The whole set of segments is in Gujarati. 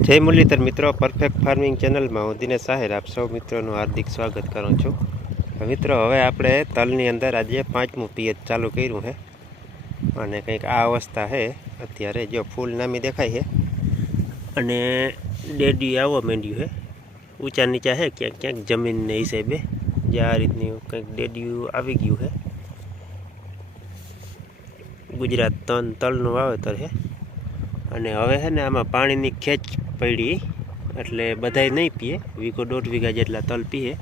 જય મુરલીધર મિત્રો પરફેક્ટ ફાર્મિંગ ચેનલમાં હું દિનેશ સાહેર આપ સૌ મિત્રોનું હાર્દિક સ્વાગત કરું છું. મિત્રો, હવે આપણે તલની અંદર આજે પાંચમું પિયત ચાલુ કર્યું છે. અને કંઈક આ અવસ્થા છે. અત્યારે જો ફૂલ નામી દેખાય છે. અને ડેડી આવવા માંડ્યું છે. ઊંચા નીચા છે, ક્યાંક ક્યાંક જમીનને હિસાબે. જે આ રીતની કંઈક ડેડિયું આવી ગયું છે. ગુજરાત તન તલનું વાવેતર છે. અને હવે છે ને આમાં પાણીની ખેંચ પડી, એટલે બધાય નહીં પીએ. વીઘો દોઢ વીઘા જેટલા તલ પીએ.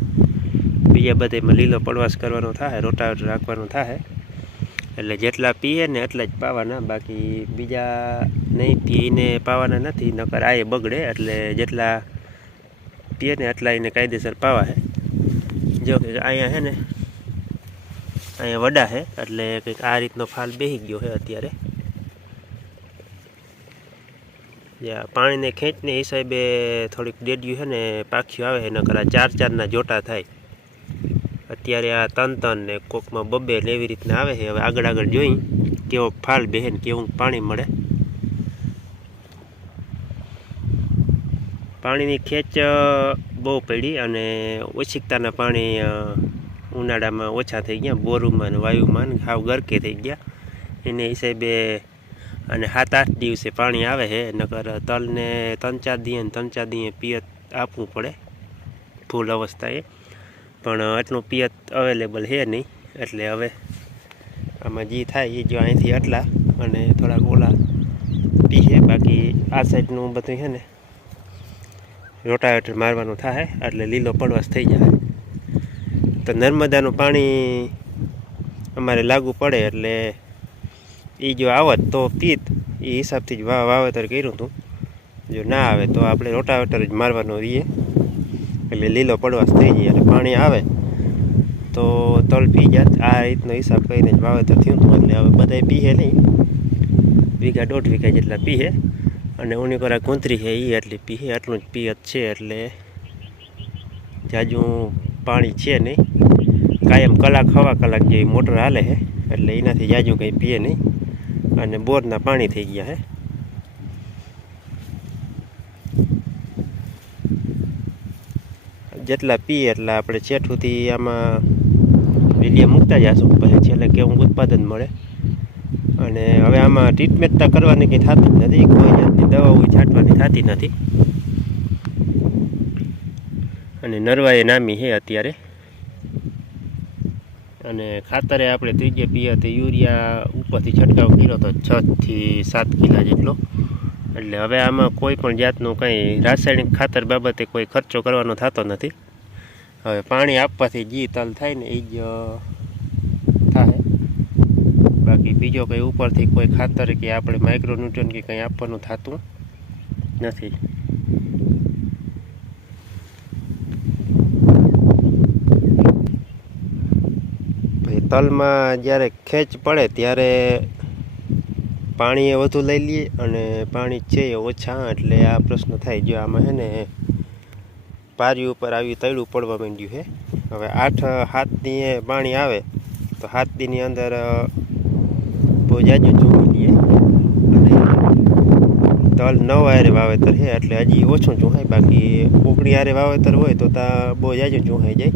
બીજા બધામાં લીલો પડવાશ કરવાનો થાય રોટાવેટ રાખવાનો થાય. એટલે જેટલા પીએ ને એટલા જ પાવાના. બાકી બીજા નહીં પીને પાવાના નથી. નકર આ બગડે, એટલે જેટલા પીએ ને એટલા એને કાયદેસર પાવા છે જો કે અહીંયા છે ને, અહીંયા વડા છે એટલે કંઈક આ રીતનો ફાલ બેસી ગયો છે અત્યારે. જ્યાં પાણીને ખેંચને હિસાબે થોડીક ડેડિયું છે ને પાખ્યું આવે છે કરા ચાર ચારના જોટા થાય. અત્યારે આ તન તન ને કોકમાં બબ્બે ને એવી રીતના આવે છે, હવે આગળ આગળ જોઈ, કેવો ફાલ બેહેન કેવું પાણી મળે. પાણીની ખેંચ બહુ પડી અને ઓછીકતાના પાણી ઉનાળામાં ઓછા થઈ ગયા, બોરુમાં ને હાવ ગરકે થઈ ગયા. એને હિસાબે અને સાત આઠ દિવસે પાણી આવે છે, નકર તલને ત્રણ ચાર દીએ ને ત્રણ ચાર દીએ પિયત આપવું પડે ફૂલ અવસ્થાએ. પણ એટલું પિયત અવેલેબલ છે નહીં, એટલે હવે આમાં જે થાય એ જો અહીંથી આટલા અને થોડાક ઓલા પીએ બાકી આ સાઈડનું બધું છે ને રોટાવેટર મારવાનું થાય, એટલે લીલો પડવાશ થઈ જાય. તો નર્મદાનું પાણી અમારે લાગુ પડે, એટલે એ જો આવત તો પીત એ હિસાબથી જ વાવેતર કર્યું હતું જો ના આવે તો આપણે રોટાવેટર જ મારવાનો રહીએ. એટલે લીલો પડવાશ થઈ જાય એટલે પાણી આવે તો તલ પી જાત. આ રીતનો હિસાબ કરીને જ વાવેતર થયું હતું એટલે હવે બધાય પીએ નહીં વીઘા દોઢ વીઘા જેટલા પીએ અને ઉની ગુંતરી છે એ એટલી પીએ એટલું જ પીત છે એટલે જાજુ પાણી છે નહીં કાયમ કલાક, હવા કલાક જેવી મોટર હાલે છે એટલે એનાથી જાજુ કંઈ પીએ નહીં અને બોરના પાણી થઈ ગયા હે. જેટલા પીએ એટલા આપણે છેઠુંથી આમાં વીડિયા મૂકતા જશું. પછી છેલ્લે કેવું ઉત્પાદન મળે. અને હવે આમાં ટ્રીટમેન્ટ તો કરવાની કંઈ થતી જ નથી. કોઈ જાતની દવાઓ છાંટવાની થતી નથી. અને નરવાએ નામી છે અત્યારે. અને ખાતરે આપણે ત્રીજે પીએ તો યુરિયા ઉપરથી છંટકાવ કર્યો તો છથી સાત કિલા જેટલો. એટલે હવે આમાં કોઈ પણ જાતનું કંઈ રાસાયણિક ખાતર બાબતે કોઈ ખર્ચો કરવાનો થતો નથી. હવે પાણી આપવાથી જી તલ થાય ને એ જ થાય બાકી બીજો કંઈ ઉપરથી કોઈ ખાતર કે આપણે માઇક્રોન્યુટ્રન કે કંઈ આપવાનું થતું નથી. તલમાં જ્યારે ખેંચ પડે ત્યારે પાણી એ વધુ લઈ લઈએ અને પાણી છે એ ઓછા, એટલે આ પ્રશ્ન થાય. જો આમાં છે ને પારી ઉપર આવી તૈડું પડવા માંડ્યું છે હવે આઠ, હાથની દીએ પાણી આવે, તો હાથની અંદર બહુ જાજુ જોવું લઈએ અને તલ નવ હારે વાવેતર છે એટલે હજી ઓછું ચૂંહાય બાકી ઓગણી હારે વાવેતર હોય તો ત્યાં બહુ જાજુ ચૂંહાઈ જાય.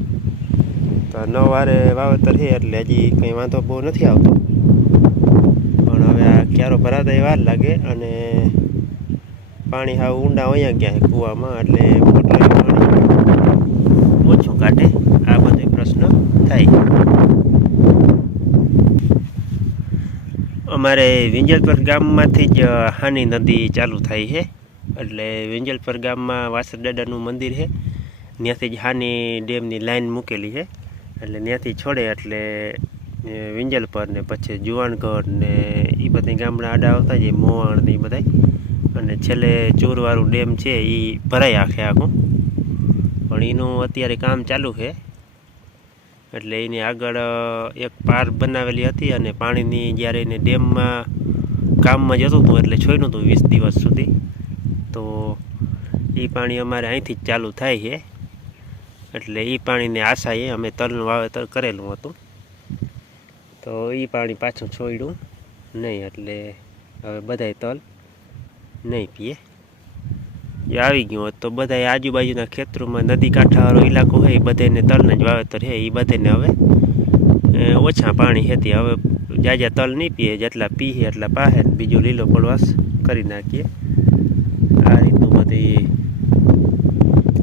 તો નવ વારે વાવેતર છે એટલે હજી કંઈ વાંધો બહુ નથી આવતો. પણ હવે આ ક્યારો ભરાતા વાર લાગે અને પાણી હાવ ઊંડા અહીંયા ગયા છે કૂવામાં, એટલે મોટરે પાણી ઓછું કાઢે. આ બધો પ્રશ્ન થાય. અમારે વિંજલપર ગામમાંથી જ હાની નદી ચાલુ થાય છે. એટલે વિંજલપર ગામમાં વાસર દાદાનું મંદિર છે. ત્યાંથી જ હાની ડેમની લાઈન મૂકેલી છે. એટલે ત્યાંથી છોડે એટલે વિંજલ વિંજલપર ને પછી જુવાનગઢ ને એ બધા ગામડા આડા આવતા જાય મોવાણ ને એ બધા અને છેલ્લે ચોરવાળું ડેમ છે એ ભરાય આખે આખું. પણ એનું અત્યારે કામ ચાલુ છે. એટલે એની આગળ એક પાર બનાવેલી હતી અને પાણીની જ્યારે એને ડેમમાં કામમાં જતું હતું, એટલે છોડ્યું હતું વીસ દિવસ સુધી. તો એ પાણી અમારે અહીંથી જ ચાલુ થાય છે. એટલે એ પાણીની આશાએ અમે તલનું વાવેતર કરેલું હતું. તો એ પાણી પાછું છોડ્યું. નહીં, એટલે હવે બધાય તલ નહીં પીએ. એ આવી ગયું હોત તો બધા આજુબાજુના ખેતરોમાં નદી કાંઠાવાળો ઇલાકો હોય, એ બધાને તલને જ વાવેતર છે. એ બધાને હવે ઓછા પાણી હેતી હવે જાજા તલ નહીં પીએ, જેટલા પીએ એટલા પાહે બીજું લીલો પડવાશ કરી નાખીએ. આ રીતનું બધી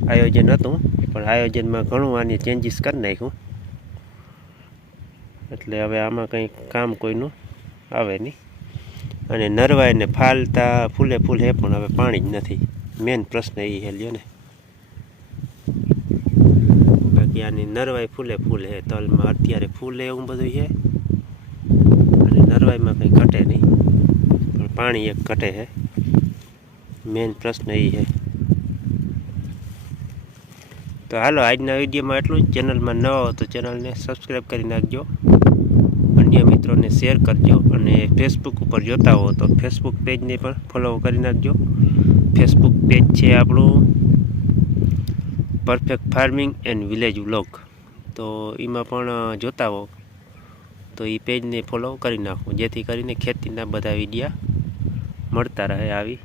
આયોજન હતું. પણ આયોજનમાં ઘણું આની ચેન્જીસ કરી નાખ્યું. એટલે હવે આમાં કંઈ કામ કોઈનું આવે નહીં. અને નરવાઈને ફાલતા ફૂલે ફૂલ હે પણ હવે પાણી જ નથી. મેન પ્રશ્ન એ હેલ્યો ને. બાકી આની નરવાઈ ફૂલે ફૂલ હે, તલમાં અત્યારે ફૂલે એવું બધું છે. અને નરવાઈમાં કંઈ ઘટે નહીં. પણ પાણી એક ઘટે છે. મેન પ્રશ્ન એ છે. તો હાલો, આજના વિડીયોમાં એટલું જ. ચેનલમાં ન હો તો ચેનલને સબસ્ક્રાઈબ કરી નાખજો. અન્ય મિત્રોને શેર કરજો અને ફેસબુક ઉપર જોતા હો તો ફેસબુક પેજને પણ ફોલો કરી નાખજો. ફેસબુક પેજ છે આપણું perfect farming and village vlog તો એમાં પણ જોતા હો. તો એ પેજને ફોલો કરી નાખો. જેથી કરીને ખેતીના બધા વિડીયા મળતા રહે આવી.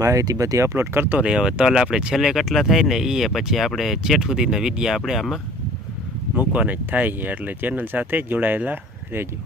માહિતી બધી અપલોડ કરતો રહે. હવે તલ આપણે છેલ્લે કેટલા થાય ને એ પછી આપણે ચેટ સુધીના વિડીયા આપણે આમાં મૂકવાના જ થાય એટલે ચેનલ સાથે જોડાયેલા રહેજો.